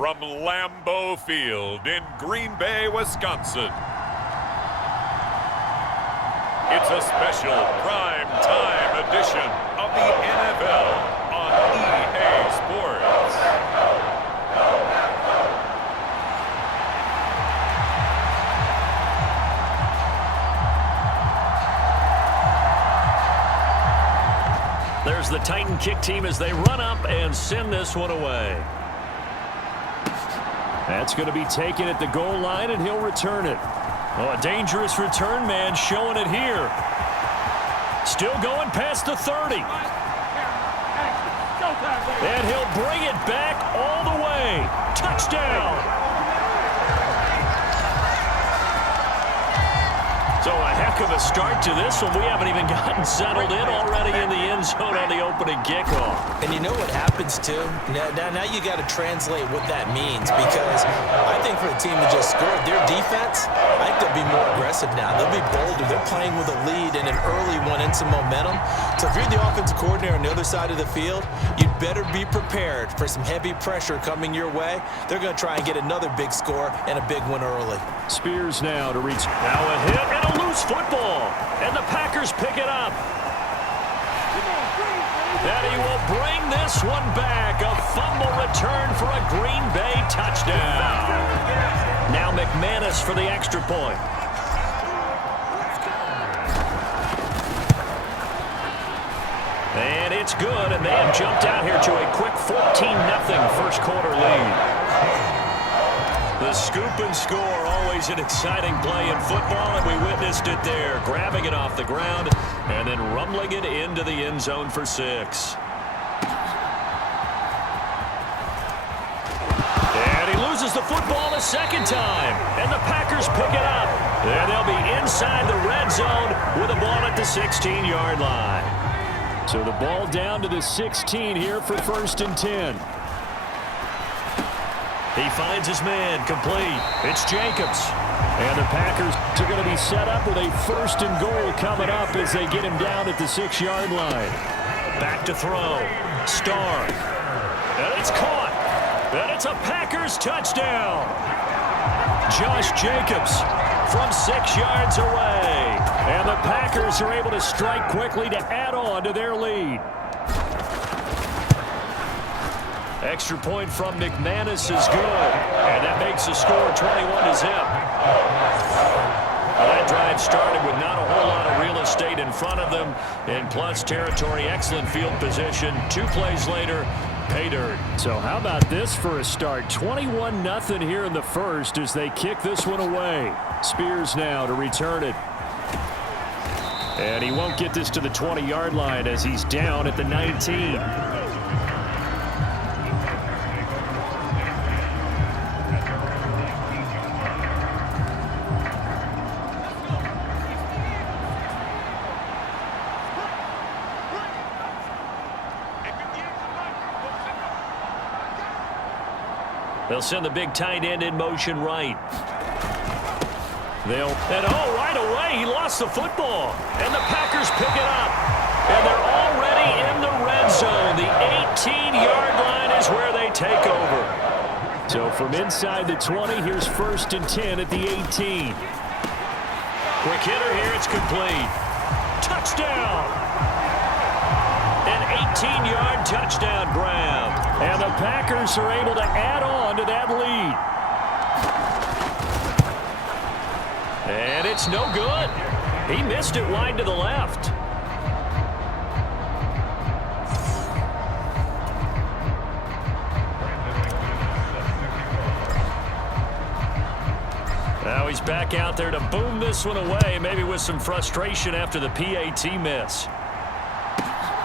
from Lambeau Field in Green Bay, Wisconsin. It's a special prime time edition of the NFL on EA Sports. There's the Titan kick team as they run up and send this one away. That's going to be taken at the goal line, and he'll return it. Oh, a dangerous return man showing it here. Still going past the 30. And he'll bring it back all the way. Touchdown. So a heck of a start to this one. We haven't even gotten settled in already in the end zone on the opening kickoff. And you know what happens, too? Now you got to translate what that means, because I think for the team to just score, their defense, I think they'll be more aggressive now. They'll be bolder. They're playing with a lead and an early one and some momentum. So if you're the offensive coordinator on the other side of the field, you'd better be prepared for some heavy pressure coming your way. They're going to try and get another big score and a big one early. Spears now to reach. Now a hit and a loose football. And the Packers pick it up. And he will bring this one back. A fumble return for a Green Bay touchdown. Now McManus for the extra point. And it's good, and they have jumped out here to a quick 14-0 first quarter lead. The scoop and score, always an exciting play in football, and we witnessed it there, grabbing it off the ground and then rumbling it into the end zone for 6. And he loses the football a second time, and the Packers pick it up. And they'll be inside the red zone with a ball at the 16-yard line. So the ball down to the 16 here for 1st and 10. He finds his man, complete. It's Jacobs. And the Packers are going to be set up with a 1st and goal coming up as they get him down at the 6-yard line. Back to throw. Starr. And it's caught. And it's a Packers touchdown. Josh Jacobs from 6 yards away. And the Packers are able to strike quickly to add on to their lead. Extra point from McManus is good. And that makes the score 21-0. Well, that drive started with not a whole lot of real estate in front of them. And plus territory, excellent field position. 2 plays later, pay dirt. So how about this for a start? 21-0 here in the first as they kick this one away. Spears now to return it. And he won't get this to the 20-yard line as he's down at the 19. They'll send the big tight end in motion right. Right away, he lost the football. And the Packers pick it up. And they're already in the red zone. The 18-yard line is where they take over. So from inside the 20, here's 1st and 10 at the 18. Quick hitter here, it's complete. Touchdown! An 18-yard touchdown grab. And the Packers are able to add on to that lead. And it's no good. He missed it wide to the left. Now he's back out there to boom this one away, maybe with some frustration after the PAT miss.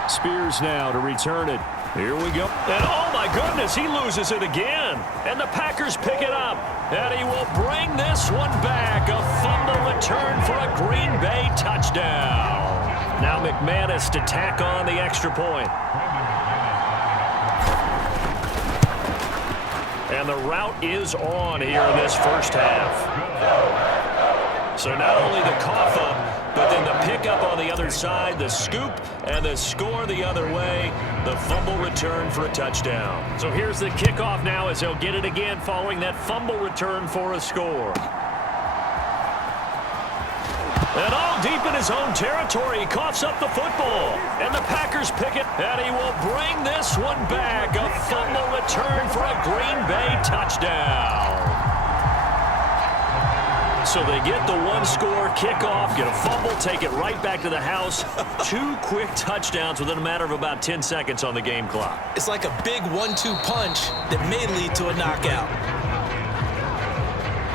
Spears now to return it. Here we go. And oh my goodness, he loses it again. And the Packers pick it up. And he will bring this one back. A fumble return for a Green Bay touchdown. Now McManus to tack on the extra point. And the route is on here in this first half. So not only the cough up, but then the pickup on the other side, the scoop, and the score the other way. The fumble return for a touchdown. So here's the kickoff now as they'll get it again following that fumble return for a score. And all deep in his own territory, he coughs up the football. And the Packers pick it, and he will bring this one back. A fumble return for a Green Bay touchdown. So they get the one-score kickoff, get a fumble, take it right back to the house. 2 quick touchdowns within a matter of about 10 seconds on the game clock. It's like a big 1-2 punch that may lead to a knockout.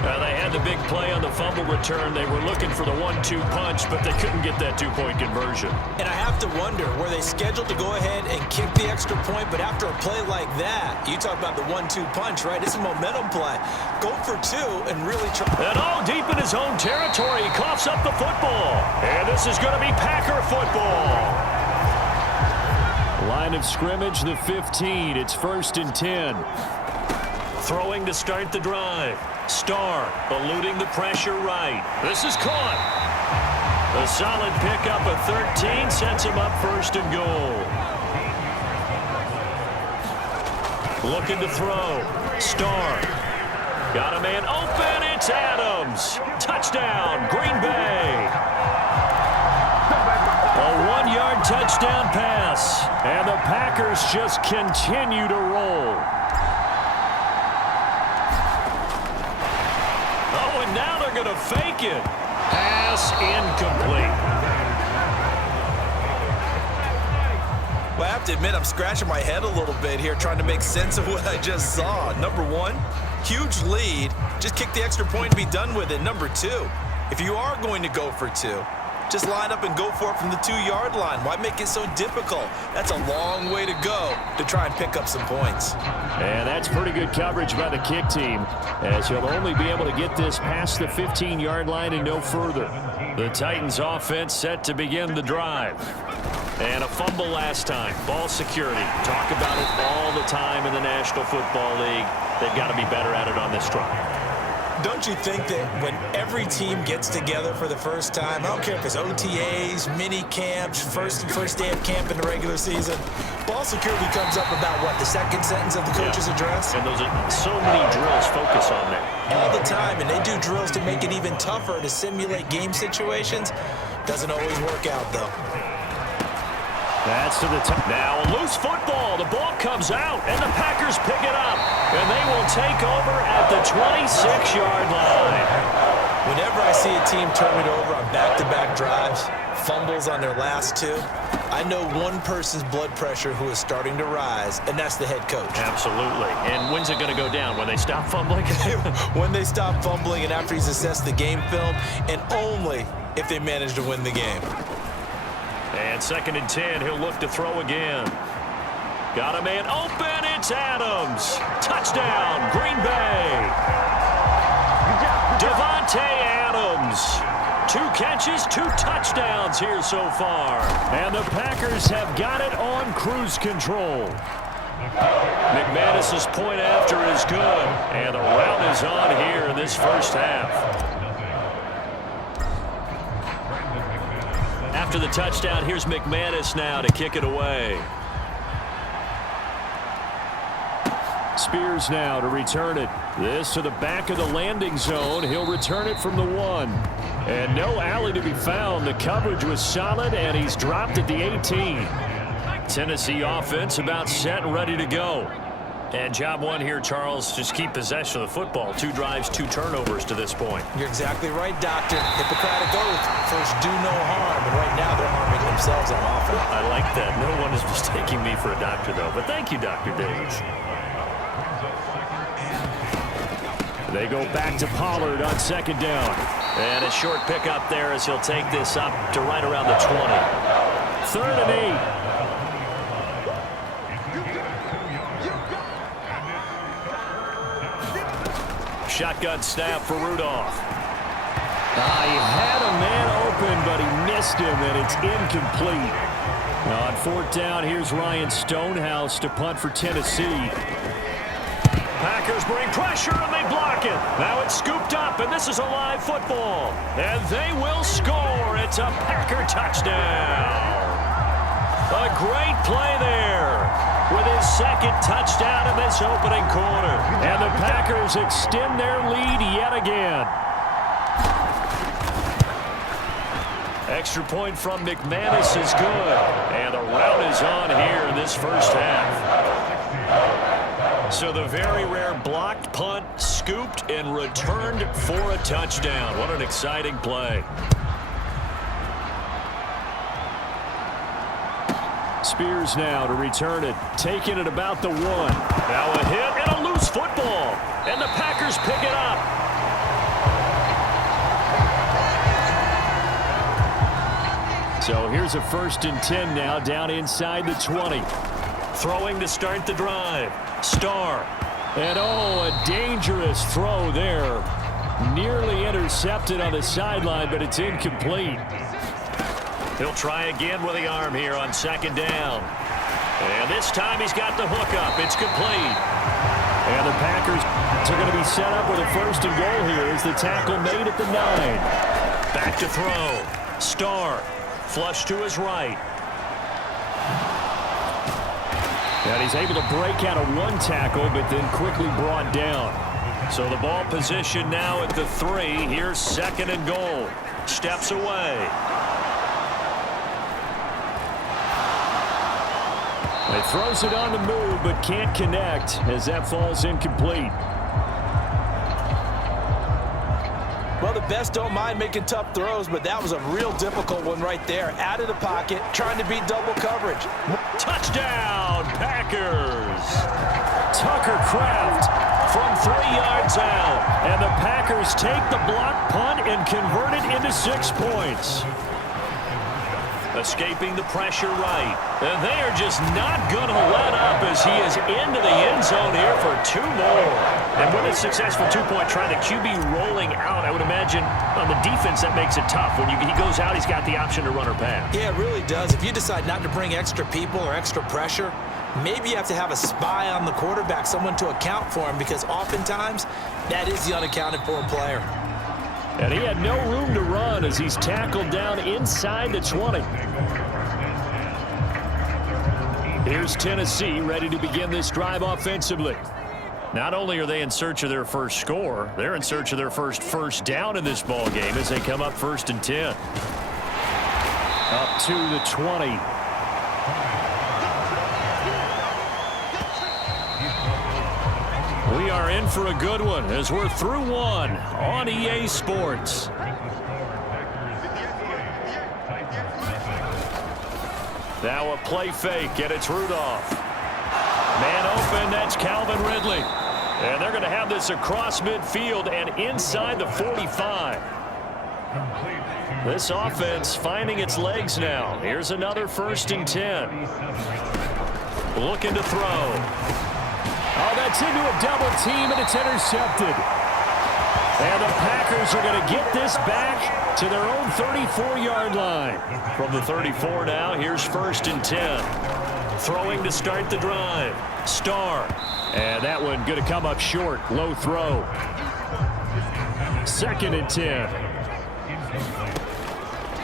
They had the big play on the fumble return. They were looking for the 1-2 punch, but they couldn't get that 2-point conversion. And I have to wonder, were they scheduled to go ahead and kick the extra point? But after a play like that, you talk about the 1-2 punch, right? It's a momentum play. Go for 2 and really try. And all deep in his own territory, he coughs up the football. And this is going to be Packer football. Line of scrimmage, the 15. It's 1st and 10. Throwing to start the drive. Starr eluding the pressure right. This is caught. A solid pickup of 13 sets him up 1st and goal. Looking to throw. Starr. Got a man open. It's Adams. Touchdown, Green Bay. A 1-yard touchdown pass. And the Packers just continue to roll. Now they're going to fake it. Pass incomplete. Well, I have to admit, I'm scratching my head a little bit here trying to make sense of what I just saw. Number 1, huge lead. Just kick the extra point and be done with it. Number 2, if you are going to go for 2, just line up and go for it from the 2-yard line. Why make it so difficult? That's a long way to go to try and pick up some points. And that's pretty good coverage by the kick team, as he'll only be able to get this past the 15-yard line and no further. The Titans offense set to begin the drive. And a fumble last time. Ball security. Talk about it all the time in the National Football League. They've got to be better at it on this drive. Don't you think that when every team gets together for the first time, I don't care if it's OTAs, mini camps, first day of camp in the regular season, ball security comes up about, what, the second sentence of the coach's address? And those are so many drills focus on that. All the time, and they do drills to make it even tougher to simulate game situations. Doesn't always work out, though. That's to the top. Now a loose football. The ball comes out, and the Packers pick it up. And they will take over at the 26-yard line. Whenever I see a team turn it over on back-to-back drives, fumbles on their last 2, I know one person's blood pressure who is starting to rise, and that's the head coach. Absolutely. And when's it going to go down? When they stop fumbling? When they stop fumbling and after he's assessed the game film, and only if they manage to win the game. And 2nd and 10, he'll look to throw again. Got a man open, it's Adams. Touchdown, Green Bay. Devontae Adams. 2 catches, 2 touchdowns here so far. And the Packers have got it on cruise control. McManus's point after is good. And the rout is on here in this first half. After the touchdown, here's McManus now to kick it away. Spears now to return it. This to the back of the landing zone. He'll return it from the 1. And no alley to be found. The coverage was solid, and he's dropped at the 18. Tennessee offense about set and ready to go. And job 1 here, Charles, just keep possession of the football. 2 drives, 2 turnovers to this point. You're exactly right, Doctor. Hippocratic oath. First, do no harm. And right now, they're harming themselves on offense. I like that. No one is mistaking me for a doctor, though. But thank you, Dr. Davis. They go back to Pollard on 2nd down. And a short pickup there as he'll take this up to right around the 20. 3rd and 8. Shotgun snap for Rudolph. He had a man open, but he missed him, and it's incomplete. Now on 4th down, here's Ryan Stonehouse to punt for Tennessee. Packers Packers bring pressure, and they block it. Now it's scooped up, and this is a live football. And they will score. It's a Packer touchdown. A great play there with his second touchdown in this opening quarter. And the Packers extend their lead yet again. Extra point from McManus is good. And the rout is on here in this first half. So the very rare blocked punt, scooped and returned for a touchdown. What an exciting play. Spears now to return it, taking it about the 1. Now a hit and a loose football. And the Packers pick it up. So here's a 1st and 10 now, down inside the 20. Throwing to start the drive. Starr. And oh, a dangerous throw there. Nearly intercepted on the sideline, but it's incomplete. He'll try again with the arm here on 2nd down. And this time he's got the hook up. It's complete. And the Packers are going to be set up with a 1st and goal here as the tackle made at the 9. Back to throw. Starr. Flush to his right. And he's able to break out of 1 tackle, but then quickly brought down. So the ball position now at the 3. Here's 2nd and goal. Steps away. He throws it on the move, but can't connect as that falls incomplete. Well, the best don't mind making tough throws, but that was a real difficult one right there. Out of the pocket, trying to beat double coverage. Touchdown, Packers! Tucker Kraft from 3 yards out. And the Packers take the block punt and convert it into 6 points. Escaping the pressure right. And they are just not going to let up as he is into the end zone here for 2 more. And with a successful 2-point try, the QB rolling out, I would imagine on the defense that makes it tough. When he goes out, he's got the option to run or pass. Yeah, it really does. If you decide not to bring extra people or extra pressure, maybe you have to have a spy on the quarterback, someone to account for him, because oftentimes that is the unaccounted for player. And he had no room to run as he's tackled down inside the 20. Here's Tennessee ready to begin this drive offensively. Not only are they in search of their first score, they're in search of their first down in this ball game as they come up 1st and 10. Up to the 20. We are in for a good one as we're through 1 on EA Sports. Now a play fake, and it's Rudolph. Man open, that's Calvin Ridley. And they're going to have this across midfield and inside the 45. This offense finding its legs now. Here's another 1st and 10. Looking to throw. Oh, that's into a double team, and it's intercepted. And the Packers are going to get this back to their own 34-yard line. From the 34 now, here's 1st and 10. Throwing to start the drive. Starr. And that one going to come up short. Low throw. 2nd and 10.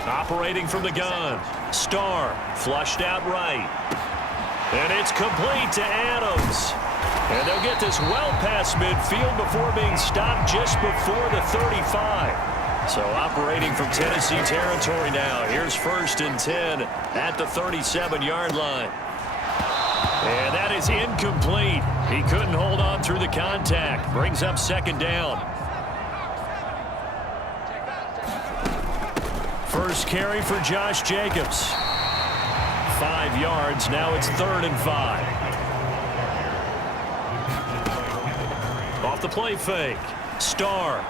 Operating from the gun. Starr. Flushed out right. And it's complete to Adams. And they'll get this well past midfield before being stopped just before the 35. So operating from Tennessee territory now. Here's 1st and 10 at the 37-yard line. And that is incomplete. He couldn't hold on through the contact. Brings up 2nd down. First carry for Josh Jacobs. 5 yards. Now it's 3rd and 5. Off the play fake. Starr.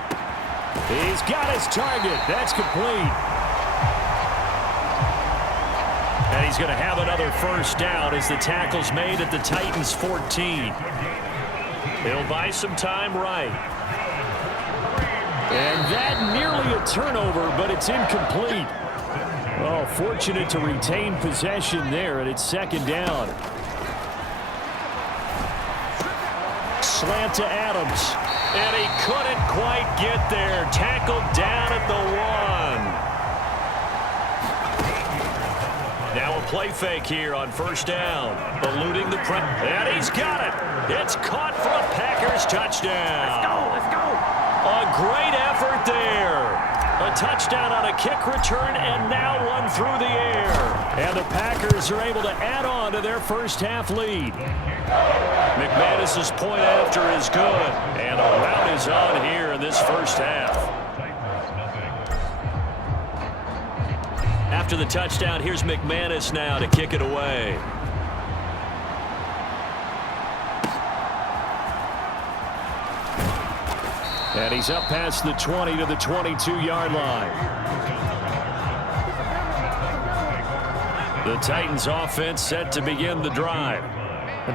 He's got his target. That's complete. And he's going to have another 1st down as the tackle's made at the Titans' 14. He'll buy some time right. And that nearly a turnover, but it's incomplete. Oh, fortunate to retain possession there, and it's 2nd down. slant to Adams. And he couldn't quite get there. Tackled down at the 1. Now a play fake here on first down. Eluding the press. And he's got it. It's caught for a Packers touchdown. Let's go. A great effort there. A touchdown on a kick return, and now one through the air. And the Packers are able to add on to their first half lead. McManus's point after is good, and a rout is on here in this first half. After the touchdown, here's McManus now to kick it away. And he's up past the 20 to the 22-yard line. The Titans offense set to begin the drive.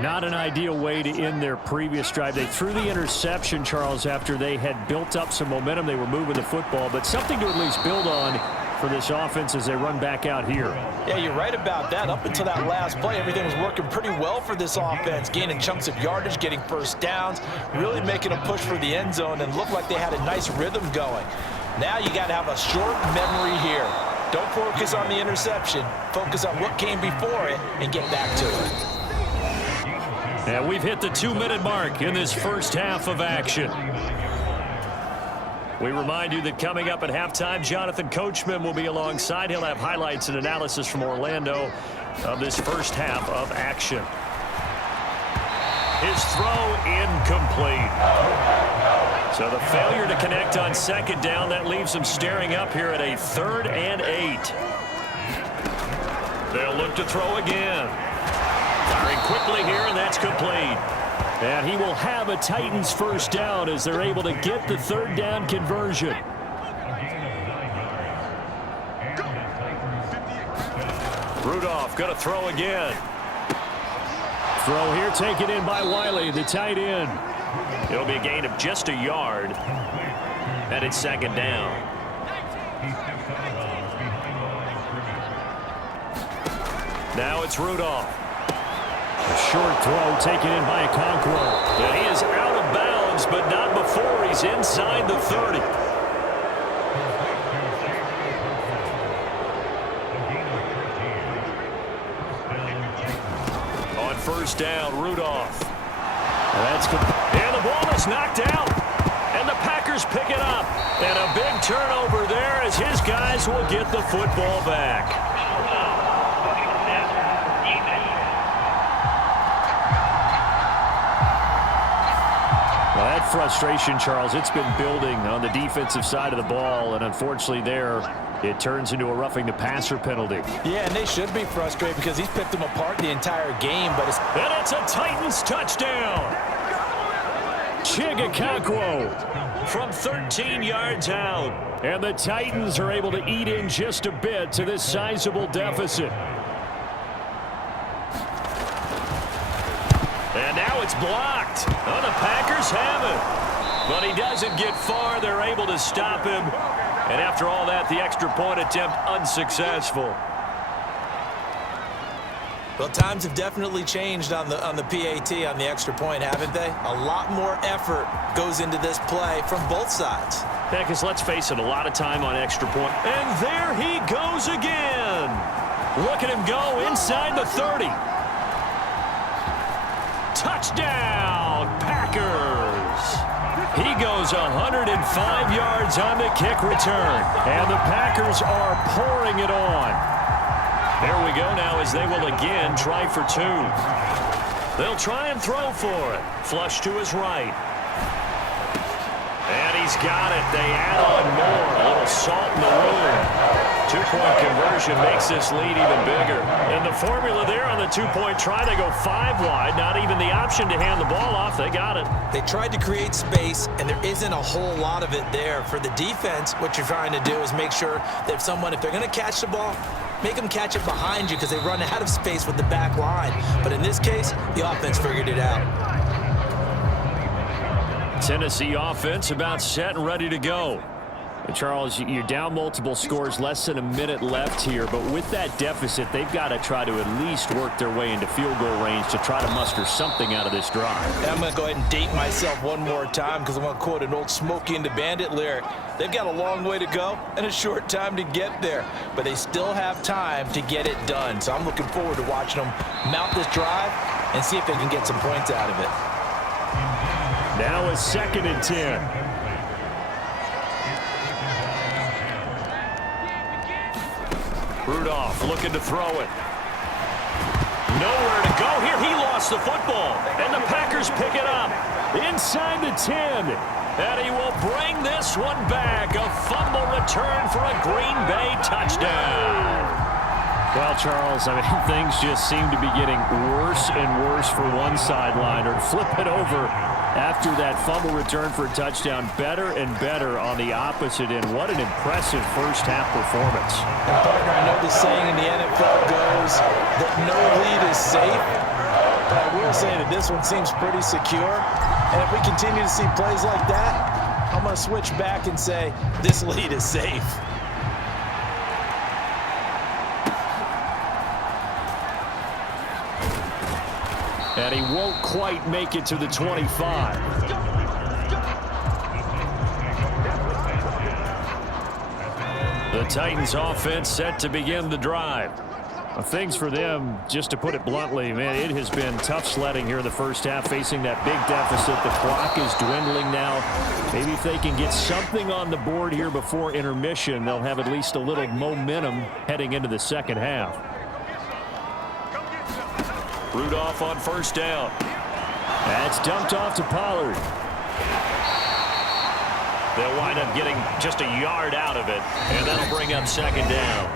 Not an ideal way to end their previous drive. They threw the interception, Charles, after they had built up some momentum. They were moving the football, but something to at least build on for this offense as they run back out here. Yeah, you're right about that. Up until that last play, everything was working pretty well for this offense, gaining chunks of yardage, getting first downs, really making a push for the end zone, and looked like they had a nice rhythm going. Now you got to have a short memory here. Don't focus on the interception. Focus on what came before it and get back to it. And we've hit the 2-minute mark in this first half of action. We remind you that coming up at halftime, Jonathan Coachman will be alongside. He'll have highlights and analysis from Orlando of this first half of action. His throw incomplete. So the failure to connect on second down, that leaves him staring up here at a 3rd and 8. They'll look to throw again. Firing quickly here, and that's complete. And he will have a Titans first down as they're able to get the 3rd down conversion. Rudolph going to throw again. Throw here taken in by Wiley, the tight end. It'll be a gain of just a yard. And it's 2nd down. Now it's Rudolph. A short throw taken in by Okonkwo. And he is out of bounds, but not before he's inside the 30. On first down, Rudolph. And the ball is knocked out. And the Packers pick it up. And a big turnover there as his guys will get the football back. Well, that frustration, Charles, it's been building on the defensive side of the ball, and unfortunately there, it turns into a roughing the passer penalty. Yeah, and they should be frustrated because he's picked them apart the entire game. But it's a Titans touchdown. Okonkwo from 13 yards out. And the Titans are able to eat in just a bit to this sizable deficit. And now it's blocked. Oh, the Packers have it. But he doesn't get far. They're able to stop him. And after all that, the extra point attempt unsuccessful. Well, times have definitely changed on the PAT, on the extra point, haven't they? A lot more effort goes into this play from both sides. Yeah, because let's face it, a lot of time on extra point. And there he goes again. Look at him go inside the 30. Touchdown, Packers. He goes 105 yards on the kick return. And the Packers are pouring it on. There we go now as they will again try for 2. They'll try and throw for it. Flush to his right. And he's got it. They add on more. A little salt in the wound. 2-point conversion makes this lead even bigger. And the formula there on the 2-point try to go 5 wide. Not even the option to hand the ball off. They got it. They tried to create space, and there isn't a whole lot of it there. For the defense, what you're trying to do is make sure that if they're going to catch the ball, make them catch it behind you because they run out of space with the back line. But in this case, the offense figured it out. Tennessee offense about set and ready to go. Charles, you're down multiple scores, less than a minute left here, but with that deficit, they've got to try to at least work their way into field goal range to try to muster something out of this drive. I'm going to go ahead and date myself one more time because I'm going to quote an old Smokey and the Bandit lyric. They've got a long way to go and a short time to get there, but they still have time to get it done. So I'm looking forward to watching them mount this drive and see if they can get some points out of it. Now a 2nd and 10. Rudolph looking to throw it. Nowhere to go here. He lost the football. And the Packers pick it up inside the 10. And he will bring this one back. A fumble return for a Green Bay touchdown. Well, Charles, I mean, things just seem to be getting worse and worse for one sideline. Or flip it over after that fumble return for a touchdown. Better and better on the opposite end. What an impressive first-half performance. And, partner, I know the saying in the NFL goes that no lead is safe. But I will say that this one seems pretty secure. And if we continue to see plays like that, I'm going to switch back and say this lead is safe. And he won't quite make it to the 25. The Titans offense set to begin the drive. Things for them, just to put it bluntly, man, it has been tough sledding here in the first half, facing that big deficit. The clock is dwindling now. Maybe if they can get something on the board here before intermission, they'll have at least a little momentum heading into the second half. Rudolph on first down. That's dumped off to Pollard. They'll wind up getting just a yard out of it, and that'll bring up 2nd down.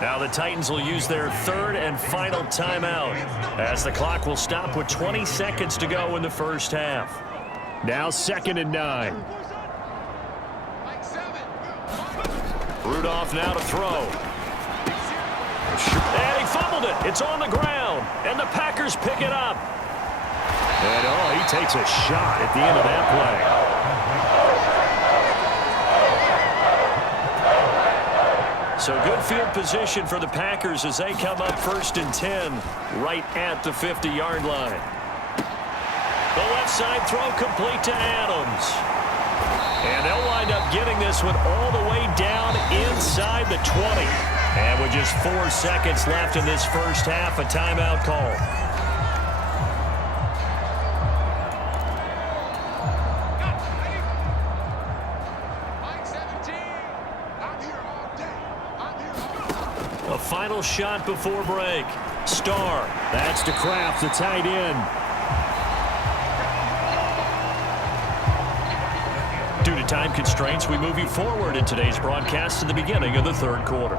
Now the Titans will use their 3rd and final timeout as the clock will stop with 20 seconds to go in the first half. Now 2nd and 9. Rudolph now to throw. And he fumbled it. It's on the ground. And the Packers pick it up. And, oh, he takes a shot at the end of that play. So good field position for the Packers as they come up 1st and 10 right at the 50-yard line. The left side throw complete to Adams. And they'll wind up getting this one all the way down inside the 20. And with just 4 seconds left in this first half, a timeout call. A final shot before break. Starr. That's to Kraft, the tight end. Due to time constraints, we move you forward in today's broadcast to the beginning of the 3rd quarter.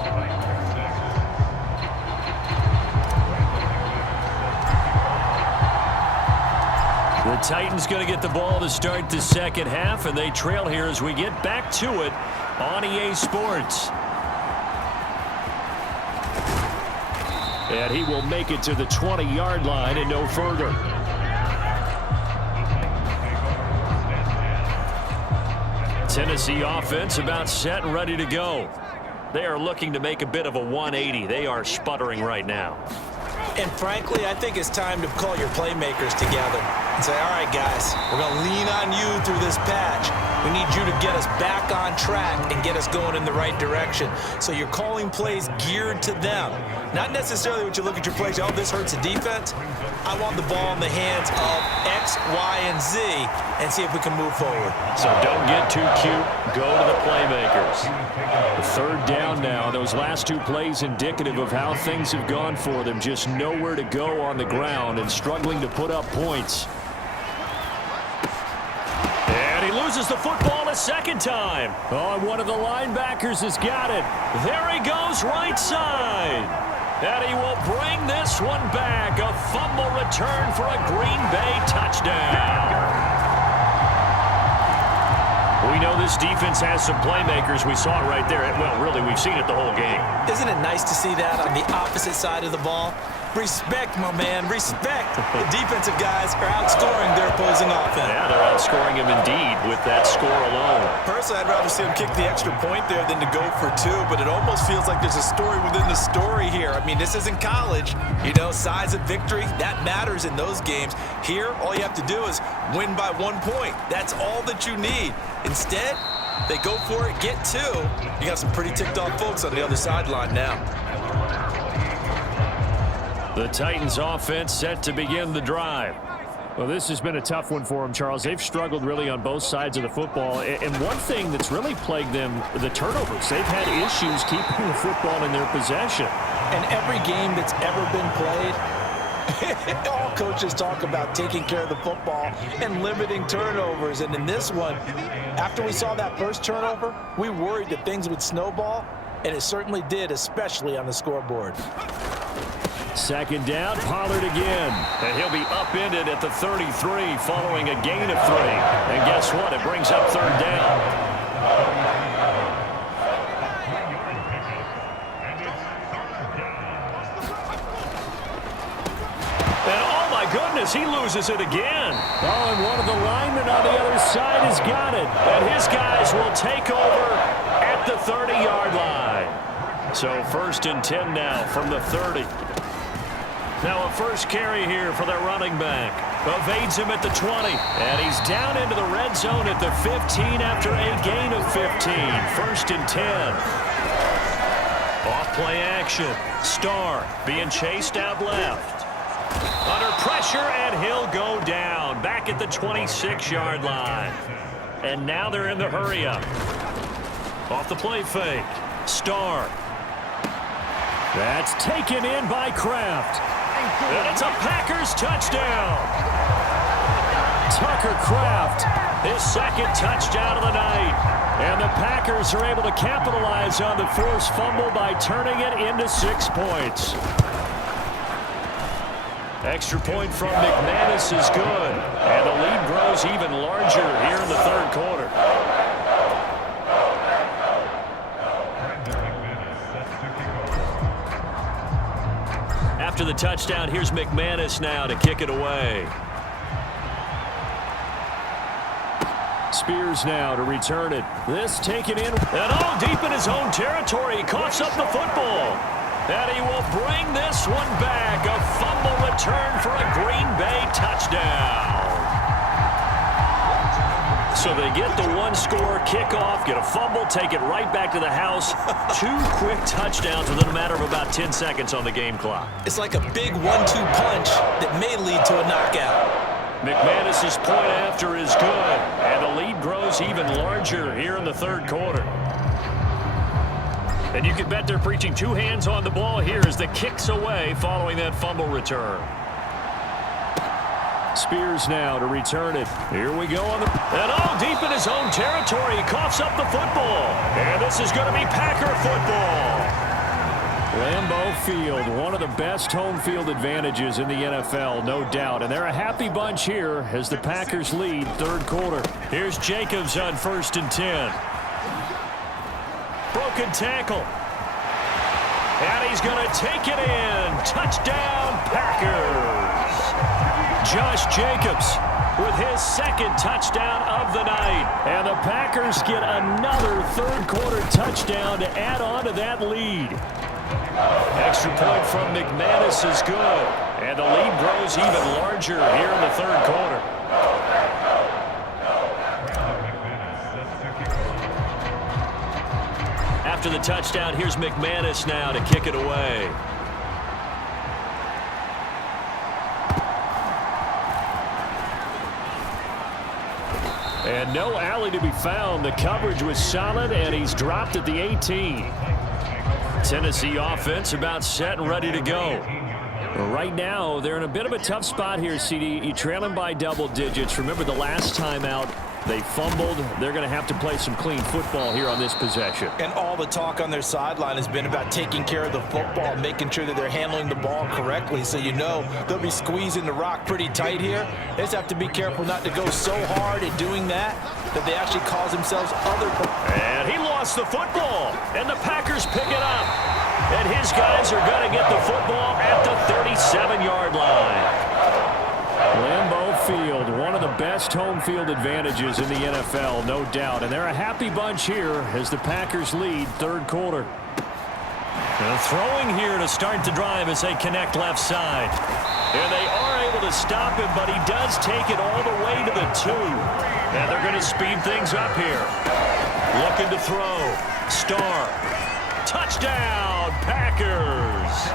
The Titans going to get the ball to start the second half, and they trail here as we get back to it on EA Sports. And he will make it to the 20-yard line and no further. Tennessee offense about set and ready to go. They are looking to make a bit of a 180. They are sputtering right now. And frankly, I think it's time to call your playmakers together and say, all right, guys, we're going to lean on you through this patch. We need you to get us back on track and get us going in the right direction. So you're calling plays geared to them. Not necessarily what you look at your plays, oh, this hurts the defense. I want the ball in the hands of X, Y, and Z and see if we can move forward. So don't get too cute. Go to the playmakers. The 3rd down now. Those last 2 plays indicative of how things have gone for them. Just nowhere to go on the ground and struggling to put up points. And he loses the football a 2nd time. Oh, and one of the linebackers has got it. There he goes right side. And he will bring this one back. A fumble return for a Green Bay touchdown. We know this defense has some playmakers. We saw it right there. Well, really, we've seen it the whole game. Isn't it nice to see that on the opposite side of the ball? Respect, my man, respect. The defensive guys are outscoring their opposing offense. Yeah, they're outscoring him indeed with that score alone. Personally, I'd rather see him kick the extra point there than to go for two, but it almost feels like there's a story within the story here. I mean, this isn't college. You know, size of victory, that matters in those games. Here, all you have to do is win by 1 point. That's all that you need. Instead, they go for it, get two. You got some pretty ticked off folks on the other sideline now. The Titans offense set to begin the drive. Well, this has been a tough one for them, Charles. They've struggled really on both sides of the football. And one thing that's really plagued them, the turnovers. They've had issues keeping the football in their possession. And every game that's ever been played, all coaches talk about taking care of the football and limiting turnovers. And in this one, after we saw that first turnover, we worried that things would snowball, and it certainly did, especially on the scoreboard. Second down, Pollard again. And he'll be upended at the 33 following a gain of 3. And guess what? It brings up third down. And oh my goodness, he loses it again. Oh, and one of the linemen on the other side has got it. And his guys will take over at the 30-yard line. So first and 10 now from the 30. Now a first carry here for their running back. Evades him at the 20. And he's down into the red zone at the 15 after a gain of 15. First and 10. Off play action. Starr being chased out left. Under pressure, and he'll go down. Back at the 26-yard line. And now they're in the hurry up. Off the play fake. Starr. That's taken in by Kraft. And it's a Packers touchdown. Tucker Kraft, his second touchdown of the night. And the Packers are able to capitalize on the forced fumble by turning it into 6 points. Extra point from McManus is good. And the lead grows even larger here in the third quarter. After the touchdown, here's McManus now to kick it away. Spears now to return it. This taken in. And all deep in his own territory. He coughs up the football. And he will bring this one back. A fumble return for a Green Bay touchdown. So they get the one-score kickoff, get a fumble, take it right back to the house. 2 quick touchdowns within a matter of about 10 seconds on the game clock. It's like a big 1-2 punch that may lead to a knockout. McManus's point after is good, and the lead grows even larger here in the third quarter. And you can bet they're preaching 2 hands on the ball here as the kick's away following that fumble return. Spears now to return it. Here we go on the... And all deep in his own territory, he coughs up the football. And this is going to be Packer football. Lambeau Field, one of the best home field advantages in the NFL, no doubt. And they're a happy bunch here as the Packers lead third quarter. Here's Jacobs on first and 10. Broken tackle. And he's going to take it in. Touchdown, Packers. Josh Jacobs with his second touchdown of the night. And the Packers get another third quarter touchdown to add on to that lead. Extra point from McManus is good. And the lead grows even larger here in the third quarter. After the touchdown, here's McManus now to kick it away. And no alley to be found. The coverage was solid, and he's dropped at the 18. Tennessee offense about set and ready to go. Well, right now, they're in a bit of a tough spot here, CD. You trail them by double digits. Remember the last time out, they fumbled. They're going to have to play some clean football here on this possession. And all the talk on their sideline has been about taking care of the football, making sure that they're handling the ball correctly. So you know they'll be squeezing the rock pretty tight here. They just have to be careful not to go so hard in doing that they actually cause themselves other... And he lost the football, and the Packers pick it up. And his guys are going to get the football at the 37-yard line. Lambeau Field, one of the best home field advantages in the NFL, no doubt. And they're a happy bunch here as the Packers lead third quarter. And throwing here to start the drive as they connect left side. And they are able to stop him, but he does take it all the way to the 2. And they're going to speed things up here. Looking to throw. Starr. Touchdown, Packers.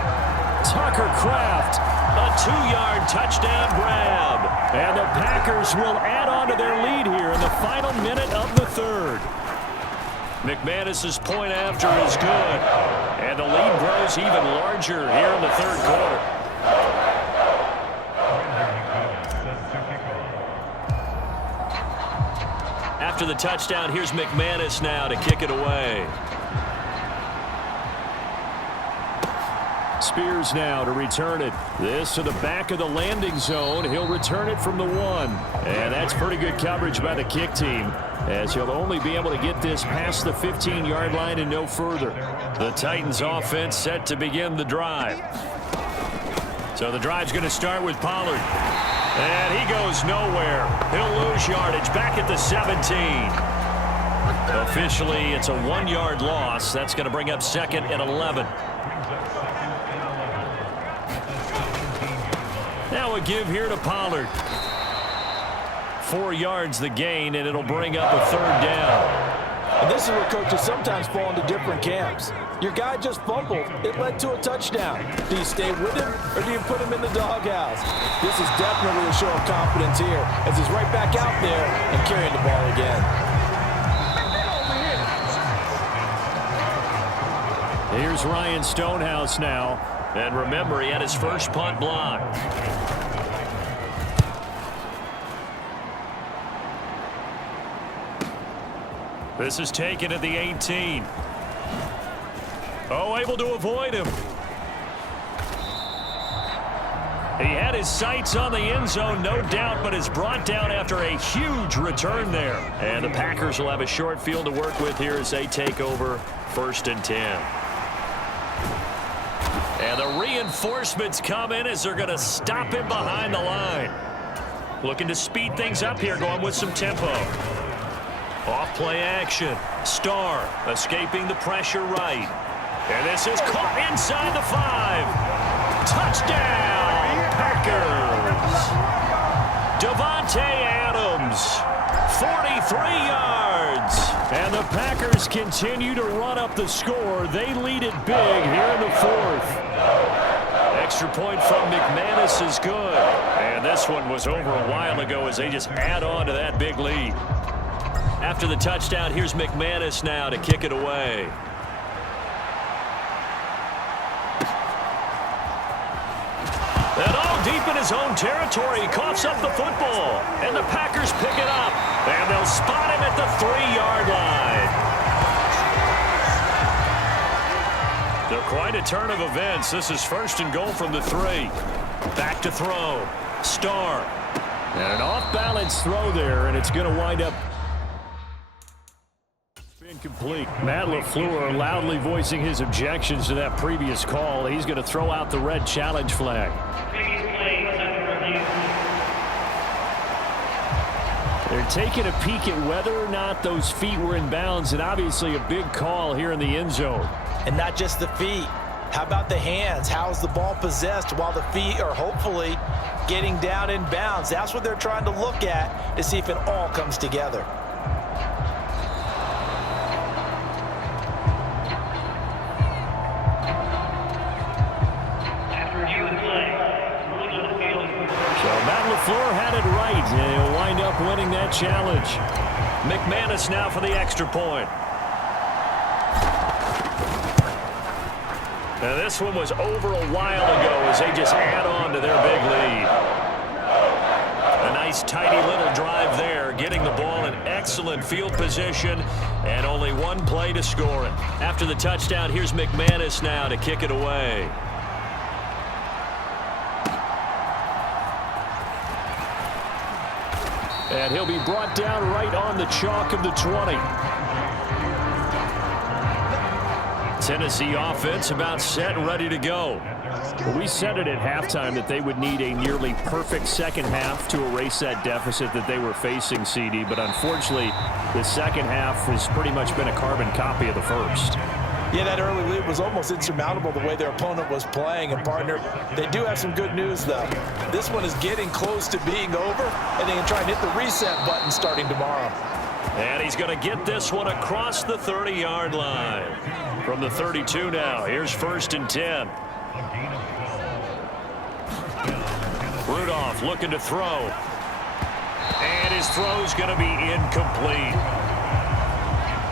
Tucker Kraft. A 2-yard touchdown grab. And the Packers will add on to their lead here in the final minute of the third. McManus's point after is good. And the lead grows even larger here in the third quarter. After the touchdown, here's McManus now to kick it away. Spears now to return it. This to the back of the landing zone. He'll return it from the 1. And that's pretty good coverage by the kick team, as he'll only be able to get this past the 15-yard line and no further. The Titans offense set to begin the drive. So the drive's going to start with Pollard. And he goes nowhere. He'll lose yardage back at the 17. Officially, it's a 1-yard loss. That's going to bring up second and 11. Now a give here to Pollard. 4 yards the gain, and it'll bring up a third down. And this is where coaches sometimes fall into different camps. Your guy just fumbled. It led to a touchdown. Do you stay with him, or do you put him in the doghouse? This is definitely a show of confidence here, as he's right back out there and carrying the ball again. Here's Ryan Stonehouse now. And remember, he had his first punt blocked. This is taken at the 18. Oh, able to avoid him. He had his sights on the end zone, no doubt, but is brought down after a huge return there. And the Packers will have a short field to work with here as they take over 1st and 10. And the reinforcements come in as they're going to stop him behind the line. Looking to speed things up here, going with some tempo. Off play action. Starr escaping the pressure right. And this is caught inside the 5. Touchdown, Packers. Devontae Adams, 43 yards. And the Packers continue to run up the score. They lead it big here in the 4th. Extra point from McManus is good. And this one was over a while ago as they just add on to that big lead. After the touchdown, here's McManus now to kick it away. And all deep in his own territory, he coughs up the football. And the Packers pick it up. And they'll spot him at the 3-yard line. So quite a turn of events. This is 1st and goal from the 3. Back to throw. Starr. And an off-balance throw there, and it's going to wind up incomplete. Matt LaFleur loudly voicing his objections to that previous call. He's going to throw out the red challenge flag. They're taking a peek at whether or not those feet were in bounds, and obviously a big call here in the end zone. And not just the feet. How about the hands? How is the ball possessed while the feet are hopefully getting down in bounds? That's what they're trying to look at to see if it all comes together. LaFleur had it right, and he'll wind up winning that challenge. McManus now for the extra point. Now this one was over a while ago as they just add on to their big lead. A nice tidy little drive there, getting the ball in excellent field position, and only one play to score it. After the touchdown, here's McManus now to kick it away. And he'll be brought down right on the chalk of the 20. Tennessee offense about set and ready to go. Well, we said it at halftime that they would need a nearly perfect second half to erase that deficit that they were facing, CD. But unfortunately, the second half has pretty much been a carbon copy of the first. Yeah, that early lead was almost insurmountable the way their opponent was playing. And, partner, they do have some good news, though. This one is getting close to being over, and they can try and hit the reset button starting tomorrow. And he's going to get this one across the 30-yard line. From the 32 now, here's 1st and 10. Rudolph looking to throw. And his throw's going to be incomplete.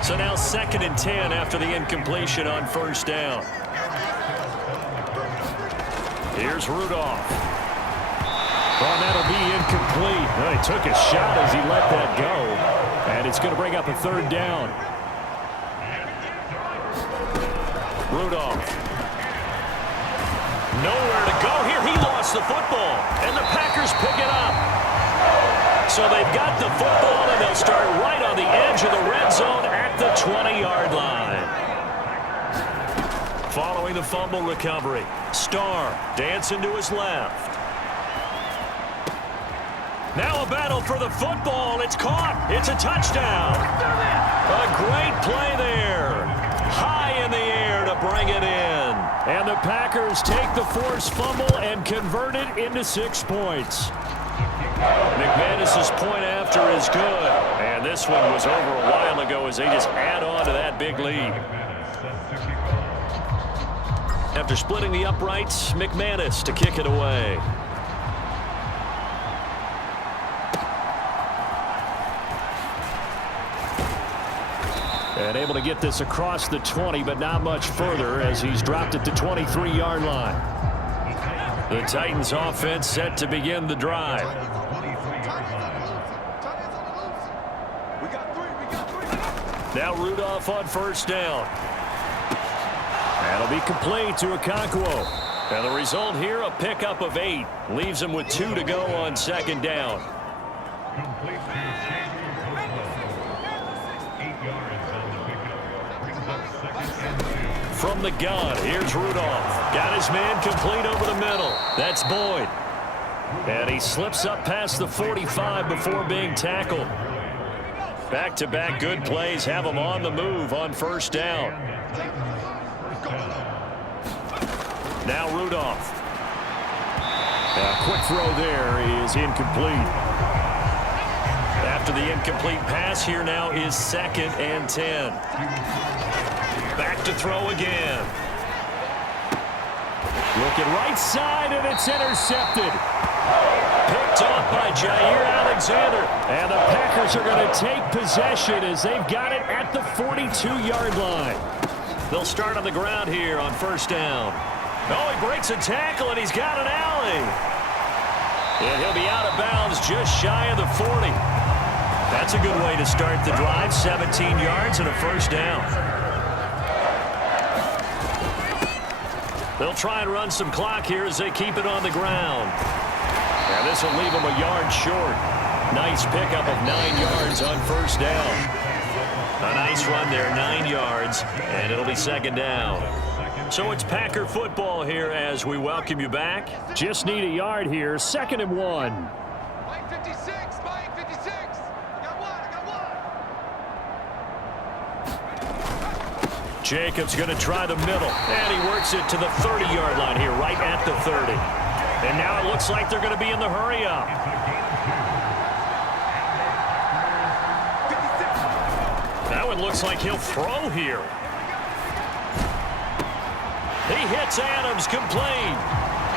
So now 2nd and 10 after the incompletion on 1st down. Here's Rudolph. Well, that'll be incomplete. Well, he took a shot as he let that go. And it's going to bring up a 3rd down. Rudolph. Nowhere to go here. He lost the football. And the Packers pick it up. So they've got the football, and they'll start right on the edge of the red zone at the 20-yard line. Following the fumble recovery, Starr dancing to his left. Now a battle for the football. It's caught. It's a touchdown. A great play there. High in the air to bring it in. And the Packers take the forced fumble and convert it into 6 points. McManus's point after is good. And this one was over a while ago as they just add on to that big lead. After splitting the uprights, McManus to kick it away. And able to get this across the 20, but not much further as he's dropped it to 23-yard line. The Titans offense set to begin the drive. Now Rudolph on 1st down. That'll be complete to Okonkwo. And the result here, a pickup of 8. Leaves him with 2 to go on 2nd down. From the gun, here's Rudolph. Got his man complete over the middle. That's Boyd. And he slips up past the 45 before being tackled. Back-to-back good plays have him on the move on 1st down. Now Rudolph. A quick throw there is incomplete. After the incomplete pass, here now is 2nd and 10. Back to throw again. Looking right side, and it's intercepted. Picked off by Jair Alexander. And the Packers are going to take possession as they've got it at the 42-yard line. They'll start on the ground here on 1st down. Oh, he breaks a tackle, and he's got an alley. And he'll be out of bounds just shy of the 40. That's a good way to start the drive. 17 yards and a 1st down. They'll try and run some clock here as they keep it on the ground. And this will leave them a yard short. Nice pickup of 9 yards on 1st down. A nice run there, 9 yards, and it'll be 2nd down. So it's Packer football here as we welcome you back. Just need a yard here, 2nd and 1. Mike 56, Mike 56. I got one. Jacobs going to try the middle, and he works it to the 30-yard line here, right at the 30. And now it looks like they're going to be in the hurry-up. That one looks like he'll throw here. He hits Adams complete.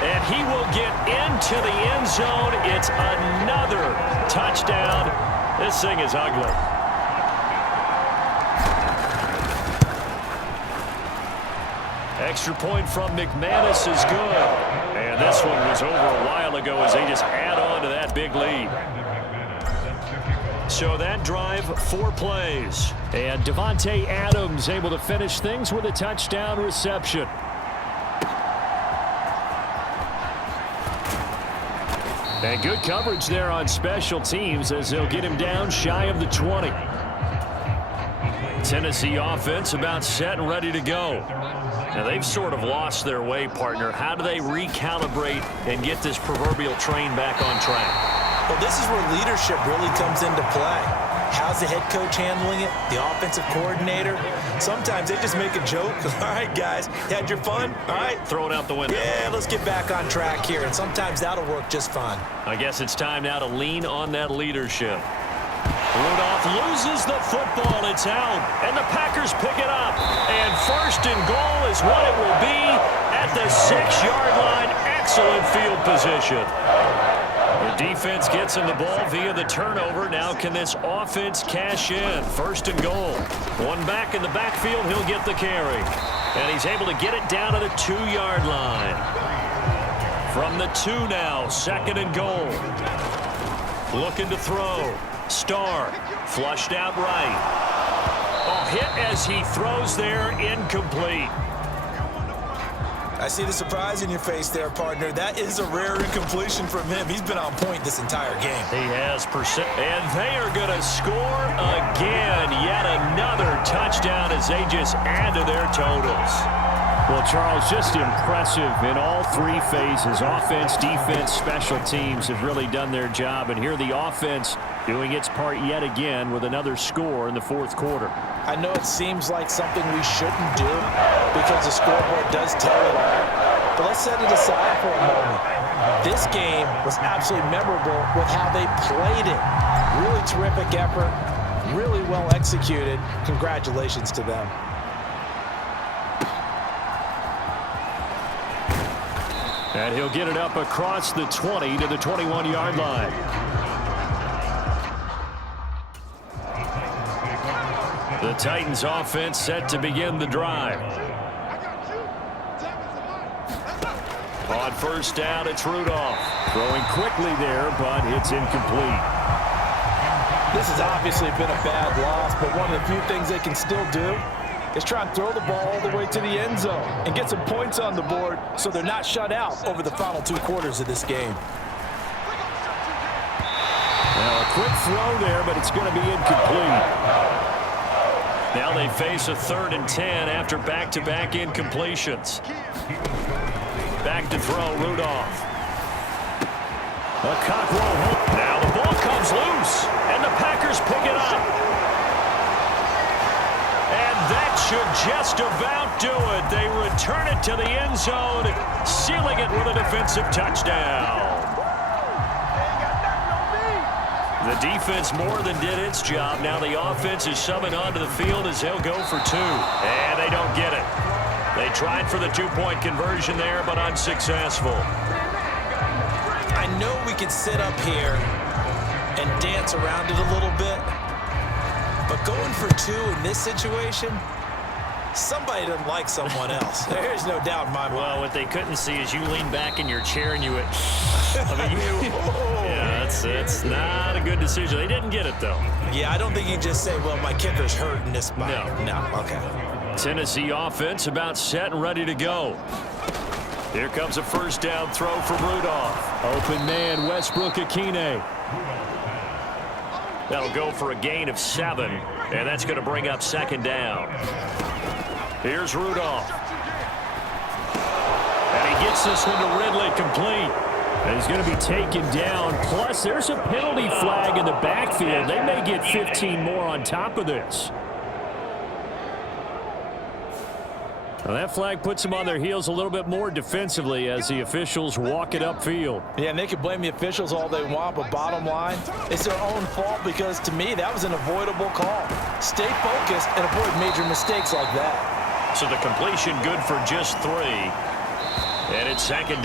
And he will get into the end zone. It's another touchdown. This thing is ugly. Extra point from McManus is good. And this one was over a while ago as they just add on to that big lead. So that drive, 4 plays. And Devontae Adams able to finish things with a touchdown reception. And good coverage there on special teams as they'll get him down shy of the 20. Tennessee offense about set and ready to go. Now, they've sort of lost their way, partner. How do they recalibrate and get this proverbial train back on track? Well, this is where leadership really comes into play. How's the head coach handling it? The offensive coordinator? Sometimes they just make a joke. All right, guys, you had your fun? All right. Throw it out the window. Yeah, let's get back on track here. And sometimes that'll work just fine. I guess it's time now to lean on that leadership. Rudolph loses the football. It's out. And the Packers pick it up. And first and goal is what it will be at the 6-yard line. Excellent field position. The defense gets him the ball via the turnover. Now can this offense cash in? First and goal. One back in the backfield. He'll get the carry. And he's able to get it down to the 2-yard line. From the 2 now. Second and goal. Looking to throw. Starr flushed out right. Oh, hit as he throws there. Incomplete. I see the surprise in your face there, partner. That is a rare incompletion from him. He's been on point this entire game. He has percent. And they are going to score again. Yet another touchdown as they just add to their totals. Well, Charles, just impressive in all 3 phases. Offense, defense, special teams have really done their job. And here the offense doing its part yet again with another score in the 4th quarter. I know it seems like something we shouldn't do because the scoreboard does tell it all. But let's set it aside for a moment. This game was absolutely memorable with how they played it. Really terrific effort, really well executed. Congratulations to them. And he'll get it up across the 20 to the 21-yard line. The Titans offense set to begin the drive. On first down, it's Rudolph. Throwing quickly there, but it's incomplete. This has obviously been a bad loss, but one of the few things they can still do is try and throw the ball all the way to the end zone and get some points on the board so they're not shut out over the final 2 quarters of this game. Now a quick throw there, but it's going to be incomplete. Now they face a 3rd and 10 after back-to-back incompletions. Back to throw, Rudolph. A Cockrell. Now the ball comes loose, and the Packers pick it up. And that should just about do it. They return it to the end zone, sealing it with a defensive touchdown. The defense more than did its job. Now the offense is summoned onto the field as they'll go for 2. And they don't get it. They tried for the 2-point conversion there, but unsuccessful. I know we could sit up here and dance around it a little bit, but going for 2 in this situation, somebody doesn't like someone else. There's no doubt in my mind. Well, what they couldn't see is you lean back in your chair and you went, yeah, it's not a good decision. They didn't get it, though. Yeah, I don't think you just say, well, my kicker's hurt in this spot. No, okay. Tennessee offense about set and ready to go. Here comes a first down throw from Rudolph. Open man, Westbrook-Akine. That'll go for a gain of 7, and that's going to bring up 2nd down. Here's Rudolph. And he gets this one to Ridley, complete. And he's going to be taken down. Plus, there's a penalty flag in the backfield. They may get 15 more on top of this. Now that flag puts them on their heels a little bit more defensively as the officials walk it upfield. Yeah, and they can blame the officials all they want, but bottom line, it's their own fault because, to me, that was an avoidable call. Stay focused and avoid major mistakes like that. So the completion good for just 3. And it's 2nd down.